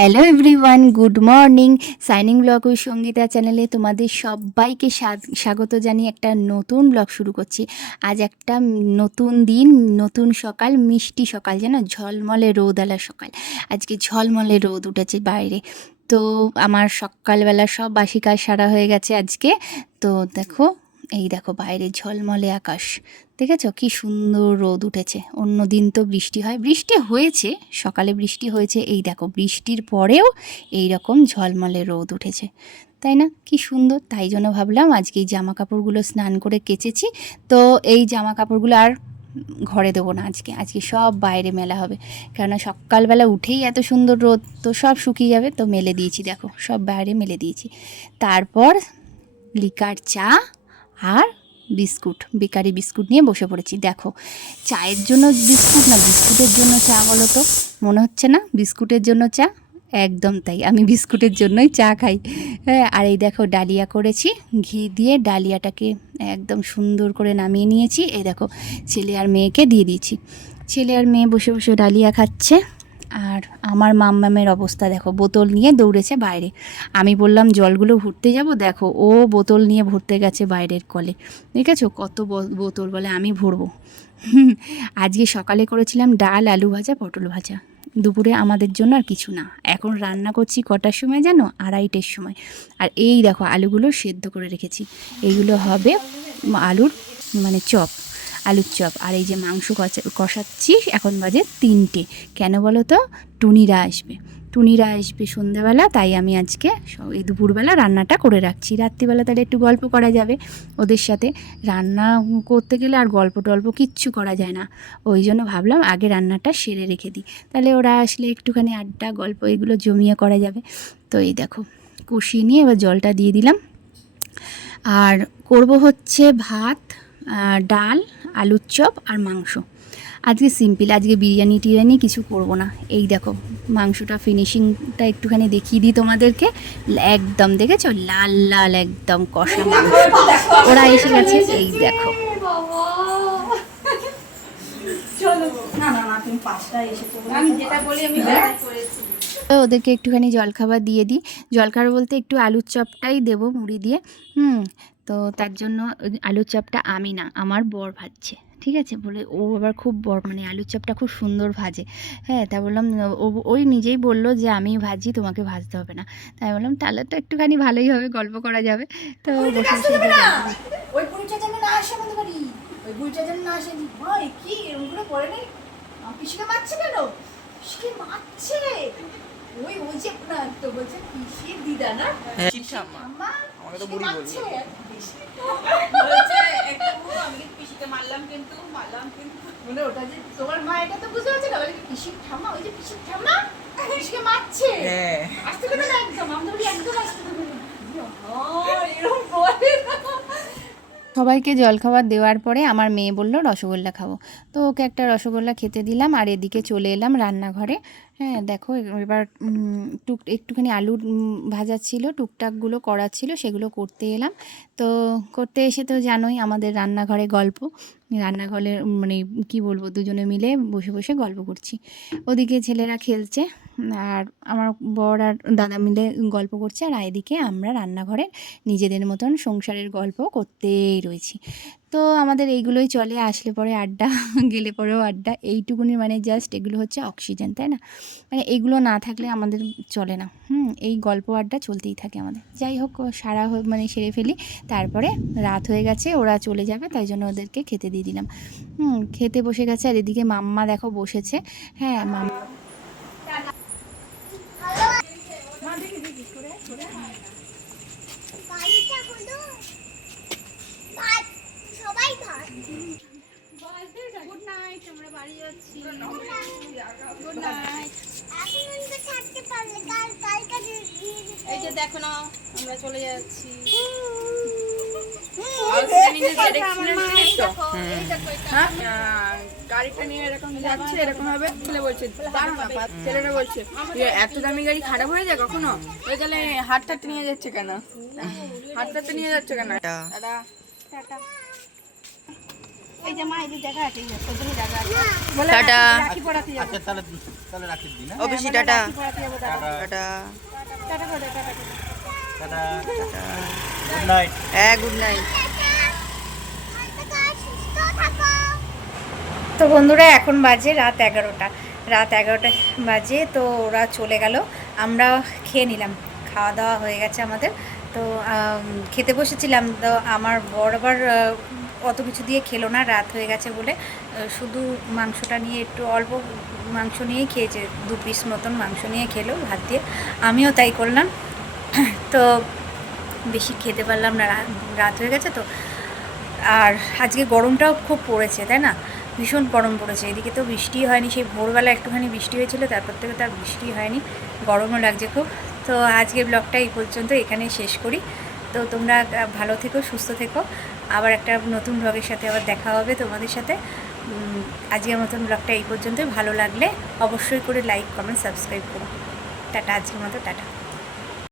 Hello everyone, good morning. Signing blog ওই সঙ্গীতা চ্যানেলে তোমাদের সবাইকে স্বাগত জানিয়ে একটা নতুন ব্লগ শুরু করছি। আজ একটা নতুন দিন, নতুন সকাল, মিষ্টি সকাল, যেন ঝলমলে রোদালা সকাল। আজকে ঝলমলে রোদ উঠেছে বাইরে। তো আমার সকালবেলা সব বাসি কাজ সারা হয়ে গেছে আজকে। তো দেখো, এই দেখো বাইরে ঝলমলে আকাশ, দেখেছো কি সুন্দর রোদ উঠেছে। অন্য দিন তো বৃষ্টি হয়, বৃষ্টি হয়েছে, সকালে বৃষ্টি হয়েছে, এই দেখো বৃষ্টির পরেও এই রকম ঝলমলে রোদ উঠেছে, তাই না? কি সুন্দর। তাই জন্য ভাবলাম আজকে এই জামা কাপড়গুলো স্নান করে কেচেছি, তো এই জামা কাপড়গুলো আর ঘরে দেবো না, আজকে আজকে সব বাইরে মেলা হবে। কেননা সকালবেলা উঠেই এত সুন্দর রোদ, তো সব শুকিয়ে যাবে। তো মেলে দিয়েছি, দেখো সব বাইরে মেলে দিয়েছি। তারপর লিকার চা আর বিস্কুট, বেকারি বিস্কুট নিয়ে বসে পড়েছি। দেখো, চায়ের জন্য বিস্কুট না বিস্কুটের জন্য চা, বলো তো? মনে হচ্ছে না বিস্কুটের জন্য চা? একদম তাই, আমি বিস্কুটের জন্যই চা খাই। হ্যাঁ, আর এই দেখো ডালিয়া করেছি, ঘি দিয়ে ডালিয়াটাকে একদম সুন্দর করে নামিয়ে নিয়েছি। এই দেখো ছেলে আর মেয়েকে দিয়ে দিয়েছি। ছেলে আর মেয়ে বসে বসে ডালিয়া খাচ্ছে। আর আমার মাম্মামের অবস্থা দেখো, বোতল নিয়ে দৌড়েছে বাইরে। আমি বললাম জলগুলো ভরতে যাব, দেখো ও বোতল নিয়ে ভরতে গেছে বাইরের কলে। দেখেছো কত বোতল, বলে আমি ভরবো। আজকে সকালে করেছিলাম ডাল, আলু ভাজা, পটল ভাজা। দুপুরে আমাদের জন্য আর কিছু না। এখন রান্না করছি কটার সময় জানো? 2:30-এর সময়। আর এই দেখো আলুগুলো সেদ্ধ করে রেখেছি, এইগুলো হবে আলুর মানে চপ, আলুর চপ। আর এই যে মাংস কষাচ্ছি, এখন বাজে 3টে। কেন বলো তো? টুনিরা আসবে সন্ধ্যাবেলা, তাই আমি আজকে এই দুপুরবেলা রান্নাটা করে রাখছি। রাত্রিবেলা তাহলে একটু গল্প করা যাবে ওদের সাথে। রান্না করতে গেলে আর গল্প টল্প কিচ্ছু করা যায় না, ওই জন্য ভাবলাম আগে রান্নাটা সেরে রেখে দিই, তাহলে ওরা আসলে একটুখানি আড্ডা গল্প এগুলো জমিয়ে করা যাবে। তো এই দেখো কষিয়ে নিয়ে এবার জলটা দিয়ে দিলাম। আর করব হচ্ছে ভাত, ডাল, আলুর চপ আর মাংস। আজকে সিম্পল, আজকে বিরিয়ানি টিরিয়ানি কিছু করব না। এই দেখো মাংসটা ফিনিশিংটা একটুখানি দেখিয়ে দিই তোমাদেরকে। একদম দেখেছো লাল লাল একদম কষা মাংস। ওরা এসে গেছে, এই দেখো। তো ওদেরকে একটুখানি জলখাবার দিয়ে দিই। জলখাবার বলতে একটু আলুর চপটাই দেবো মুড়ি দিয়ে। তো তার জন্য আলুর চপটা আমি না, আমার বর ভাজছে, ঠিক আছে? বলে ও আবার খুব মানে আলুর চপটা খুব সুন্দর ভাজে। হ্যাঁ, তা বললাম, ওই নিজেই বললো যে আমি ভাজি, তোমাকে ভাজতে হবে না। তাই বললাম তাহলে তো একটুখানি ভালোই হবে, গল্প করা যাবে। তো বসে ওই বুড়িটা যেন না আসে আমাদের বাড়ি, ওই বুড়িটা যেন না আসে। ভাই কি এরকম করে নেই, পিসিকে মারছে কেন? পিসিকে মারছে ওই ওই যে না তো বলছে পিসির দিদা না, ঠাম্মা আমাকে তো বুড়ি বলছে। বলছে একটু আমি পিসিকে মারলাম কিন্তু মানে ওটা যে তোমার মা, এটা তো বুঝতে পারছে না, বলে পিসির ঠাম্মা, ওই যে পিসির ঠাম্মা পিসিকে মারছে। আসতে দেবে না একদম, আমরা বলি একদম আসতে দেবে না। এরকম বলে সবাইকে জলখাবার দেওয়ার পরে আমার মেয়ে বলল রসগোল্লা খাবো, তো ওকে একটা রসগোল্লা খেতে দিলাম। আর এদিকে চলে এলাম রান্নাঘরে। হ্যাঁ দেখো, এবার একটুখানি আলুর ভাজা ছিল, টুকটাকগুলো করা ছিল, সেগুলো করতে এলাম। তো করতে এসে তো জানোই আমাদের রান্নাঘরে গল্প, রান্নাঘরে মানে কি বলবো, দুজনে মিলে বসে বসে গল্প করছি। ওদিকে ছেলেরা খেলছে, আর আমার বর আর দাদা মিলে গল্প করছে, আর এদিকে আমরা রান্নাঘরে নিজেদের মতন সংসারের গল্প করতেই রয়েছি। তো আমাদের এইগুলোই চলে, আসলে পরে আড্ডা, গেলে পরেও আড্ডা। এইটুকুনি মানে জাস্ট এগুলো হচ্ছে অক্সিজেন, তাই না? মানে এগুলো না থাকলে আমাদের চলে না। এই গল্প আড্ডা চলতেই থাকে আমাদের। যাই হোক, মানে সেরে ফেলি। তারপরে রাত হয়ে গেছে, ওরা চলে যাবে, তাই জন্য ওদেরকে খেতে দিয়ে দিলাম। খেতে বসে গেছে। আর এদিকে মাম্মা দেখো বসেছে। হ্যাঁ মাম্মা গুড নাইট, আমরা বাড়ি যাচ্ছি। Good night. এই যে দেখো না, আমরা চলে যাচ্ছি। গাড়িটা নিয়ে এরকম যাচ্ছে, এরকম ভাবে ছেলে বলছে দাঁড়াও না, ছেলেটা বলছে এত দামি গাড়ি খারাপ হয়ে যায় কখনো? ওই তাহলে হাতটাতে নিয়ে যাচ্ছে কেন? হাতটাতে নিয়ে যাচ্ছে কেন? টাটা। এই যে মা এই যে জায়গা আছে, এই যে কতগুলো জায়গা আছে। বলে টাটা। রাখি পড়াতে যাবো। আচ্ছা তাহলে তাহলে রাখির দিন হ্যাঁ? ও পিসি টাটা। রাখি পড়াতে যাবো দাদা। টাটা। টাটা করে দে, টাটা করে দে। Ta ta good night. হ্যাঁ, গুড নাইট। তো বন্ধুরা এখন বাজে রাত 11টা, রাত 11টা বাজে। তো ওরা চলে গেল, আমরা খেয়ে নিলাম, খাওয়া দাওয়া হয়ে গেছে আমাদের। তো খেতে বসেছিলাম, তো আমার বর আবার অত কিছু দিয়ে খেলো না, রাত হয়ে গেছে বলে শুধু মাংসটা নিয়ে একটু অল্প মাংস নিয়েই খেয়েছে, 2 পিস মতন মাংস নিয়ে খেলো ভাত দিয়ে। আমিও তাই করলাম। তো বেশি খেতে পারলাম না, রাত হয়ে গেছে তো। আর আজকে গরমটাও খুব পড়েছে, তাই না? ভীষণ গরম পড়েছে। এদিকে তো বৃষ্টি হয়নি, সেই ভোরবেলা একটুখানি বৃষ্টি হয়েছিল, তারপর থেকে তার বৃষ্টি হয়নি, গরমও লাগছে খুব। তো আজকের ব্লগটা এই পর্যন্ত, এখানেই শেষ করি। তো তোমরা ভালো থেকো, সুস্থ থেকো। আবার একটা নতুন ব্লগের সাথে আবার দেখা হবে তোমাদের সাথে। আজকের মতন ব্লগটা এই পর্যন্তই। ভালো লাগলে অবশ্যই করে লাইক, কমেন্ট, সাবস্ক্রাইব করো। টাটা, আজকের মতো টাটা।